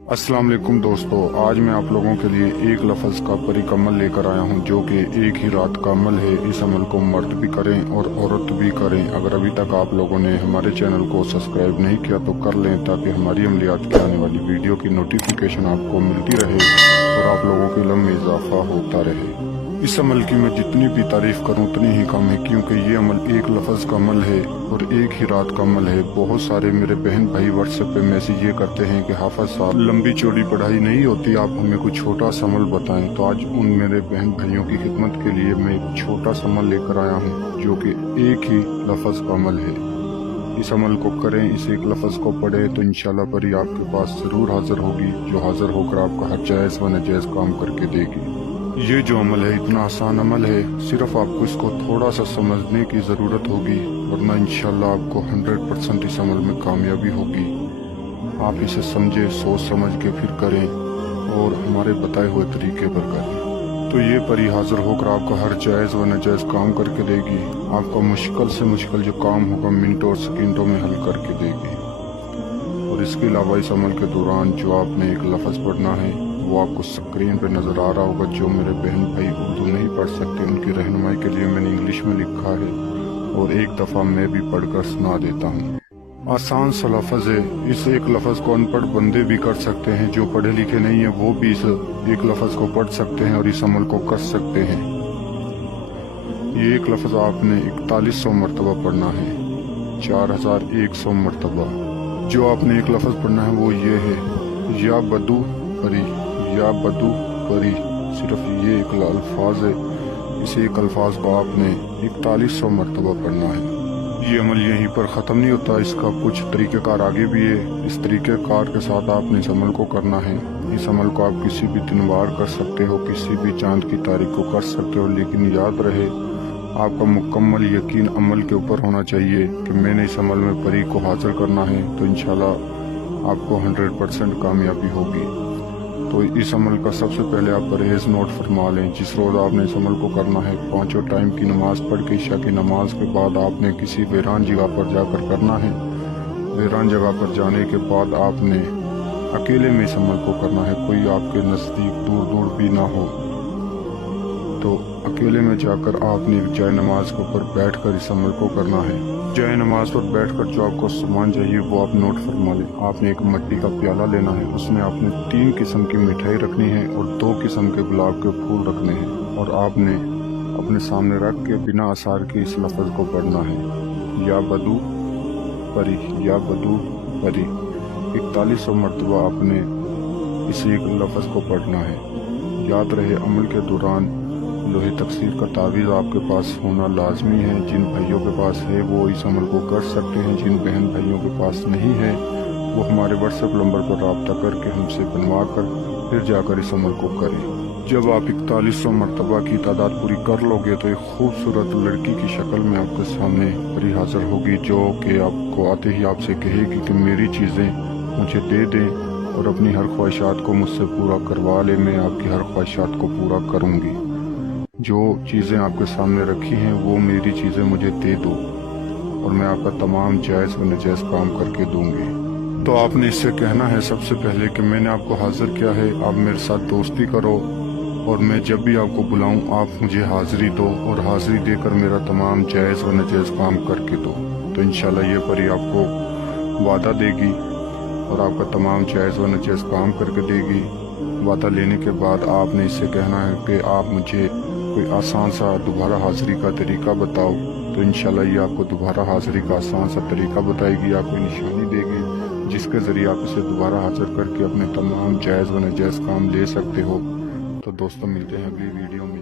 अस्सलाम वालेकुम दोस्तों, आज मैं आप लोगों के लिए एक लफ्ज़ का परीक अमल लेकर आया हूं जो कि एक ही रात का अमल है। इस अमल को मर्द भी करें और औरत भी करें। अगर अभी तक आप लोगों ने हमारे चैनल को सब्सक्राइब नहीं किया तो कर लें ताकि हमारी अमलियात की आने वाली वीडियो की नोटिफिकेशन आपको मिलती रहे और आप लोगों के इल्म में इजाफा होता रहे। इस अमल की मैं जितनी भी तारीफ करूं उतनी ही कम है, क्योंकि ये अमल एक लफ्ज़ का अमल है और एक ही रात का अमल है। बहुत सारे मेरे बहन भाई व्हाट्सएप पे मैसेज ये करते हैं कि हाफिज साहब, लंबी चौड़ी पढ़ाई नहीं होती, आप हमें कुछ छोटा सा अमल बताएं। तो आज उन मेरे बहन भाइयों की खिदमत के लिए मैं एक छोटा सा अमल लेकर आया हूँ जो कि एक ही लफ्ज़ का अमल है। इस अमल को करें, इस एक लफ्ज़ को पढ़े तो इंशाल्लाह परी आपके पास ज़रूर हाजिर होगी, जो हाजिर होकर आपका हर जायज़ व नाजायज़ काम करके देगी। ये जो अमल है इतना आसान अमल है, सिर्फ आपको इसको थोड़ा सा समझने की ज़रूरत होगी, वरना इंशाल्लाह आपको 100% इस अमल में कामयाबी होगी। आप इसे समझे, सोच समझ के फिर करें और हमारे बताए हुए तरीके पर करें तो ये परी हाजिर होकर आपका हर जायज़ व नाजायज़ काम करके देगी। आपका मुश्किल से मुश्किल जो काम होगा मिनटों और सेकंडों में हल करके देगी। और इसके अलावा इस अमल के दौरान जो आपने एक लफ्ज़ पढ़ना है वो आपको स्क्रीन पे नज़र आ रहा होगा। जो मेरे बहन भाई उर्दू नहीं पढ़ सकते उनकी रहनुमाई के लिए मैंने इंग्लिश में लिखा है और एक दफ़ा मैं भी पढ़कर सुना देता हूँ। आसान सा लफ्ज़ है, इस एक लफ्ज़ को अनपढ़ बंदे भी कर सकते हैं, जो पढ़े लिखे नहीं है वो भी इस एक लफ्ज़ को पढ़ सकते हैं और इस अमल को कर सकते हैं। ये एक लफ्ज़ आपने 4100 मरतबा पढ़ना है, 4100 मरतबा। जो आपने एक लफ्ज़ पढ़ना है वो ये है, या बदू परी, या बदू परी। सिर्फ ये एक अल्फाज है, इस एक अल्फाज को आपने 4100 मरतबा पढ़ना है। ये अमल यहीं पर ख़त्म नहीं होता, इसका कुछ तरीक़ेकार आगे भी है। इस तरीक़ेकार के साथ आपने इस अमल को करना है। इस अमल को आप किसी भी दिन वार कर सकते हो, किसी भी चांद की तारीख को कर सकते हो, लेकिन याद रहे आपका मुकम्मल यकीन अमल के ऊपर होना चाहिए कि मैंने इस अमल में परी को हासिल करना है, तो इंशाल्लाह आपको 100% कामयाबी होगी। तो इस अमल का सबसे पहले आप परहेज नोट फरमा लें। जिस रोज़ आपने इस अमल को करना है, 5 टाइम की नमाज पढ़ के ईशा की नमाज के बाद आपने किसी वीरान जगह पर जाकर करना है। वीरान जगह पर जाने के बाद आपने अकेले में इस अमल को करना है, कोई आपके नज़दीक दूर दूर भी ना हो। तो अकेले में जाकर आपने जाए नमाज के ऊपर बैठकर इस अमल को करना है। जाए नमाज पर बैठकर जो आपको सामान चाहिए वो आप नोट फरमा लें। आपने एक मिट्टी का प्याला लेना है, उसमें आपने 3 किस्म की मिठाई रखनी है और 2 किस्म के गुलाब के फूल रखने हैं और आपने अपने सामने रख के बिना आसार के इस लफ्ज़ को पढ़ना है, या बदू परी, या बदू परी। 4100 मरतबा आपने इस एक लफ्ज़ को पढ़ना है। याद रहे अमल के दौरान लोहे तकसीर का तावीज़ आपके पास होना लाजमी है। जिन भाइयों के पास है वो इस अमल को कर सकते हैं, जिन बहन भाइयों के पास नहीं है वो हमारे व्हाट्सएप नंबर पर रब्ता करके हमसे बनवा कर फिर जाकर इस अमल को करें। जब आप 4100 मरतबा की तादाद पूरी कर लोगे तो एक खूबसूरत लड़की की शक्ल में आपके सामने परी हाजिर होगी, जो कि आपको आते ही आपसे कहेगी कि मेरी चीज़ें मुझे दे दें और अपनी हर ख्वाहिशात को मुझसे पूरा करवा ले, मैं आपकी हर ख्वाहिशात को पूरा करूँगी। जो चीज़ें आपके सामने रखी हैं वो मेरी चीज़ें मुझे दे दो और मैं आपका तमाम जायज़ व नाजायज़ काम करके दूंगी। तो आपने इससे कहना है सबसे पहले कि मैंने आपको हाजिर किया है, आप मेरे साथ दोस्ती करो और मैं जब भी आपको बुलाऊं आप मुझे हाज़िरी दो और हाज़िरी देकर मेरा तमाम जायज़ व नाजायज़ काम करके दो। तो इंशाल्लाह ये परी आपको वादा देगी और आपका तमाम जायज़ व नाजायज़ काम करके देगी। वादा लेने के बाद आपने इससे कहना है कि आप मुझे कोई आसान सा दोबारा हाज़िरी का तरीका बताओ। तो इंशाल्लाह ये आपको दोबारा हाज़िरी का आसान सा तरीका बताएगी, आपको निशानी देगी जिसके ज़रिए आप इसे दोबारा हाजिर करके अपने तमाम जायज़ व नाजायज़ काम ले सकते हो। तो दोस्तों मिलते हैं अगली वीडियो में।